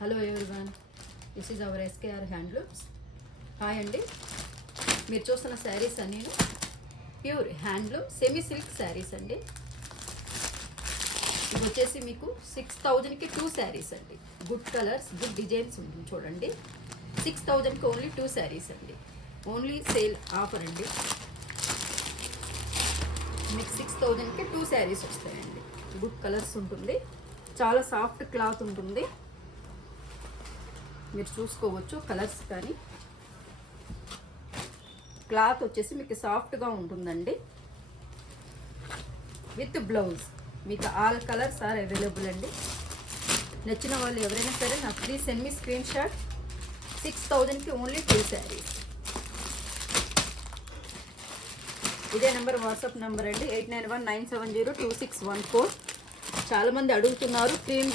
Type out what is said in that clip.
Hello everyone, this is our SKR handlooms. Hi అండి. మీరు చూస్తున్న శారీస్ అన్నీ pure handloom semi silk saris అండి. ఇది వచ్చేసి మీకు 6000కి 2 శారీస్ అండి. గుడ్ కలర్స్, గుడ్ డిజైన్స్ ఉంటుంది చూడండి. 6000కి ఓన్లీ 2 శారీస్ అండి. ఓన్లీ సేల్ ఆఫర్ అండి. మీకు 6000కి 2 శారీస్ వస్తాయండి. గుడ్ కలర్స్ ఉంటుంది, చాలా సాఫ్ట్ క్లాత్ ఉంటుంది. మీరు చూసుకోవచ్చు కలర్స్ కానీ. క్లాత్ వచ్చేసి మీకు సాఫ్ట్గా ఉంటుందండి. విత్ బ్లౌజ్ మీకు ఆల్ కలర్స్ ఆర్ అవైలబుల్ అండి. నచ్చిన వాళ్ళు ఎవరైనా సరే నాకు ప్లీజ్ సెండ్ మీ స్క్రీన్ షాట్. 6000కి ఓన్లీ 2 శారీస్. ఇదే నెంబర్ వాట్సాప్ నెంబర్ అండి, 8919702614. చాలామంది అడుగుతున్నారు క్రీమ్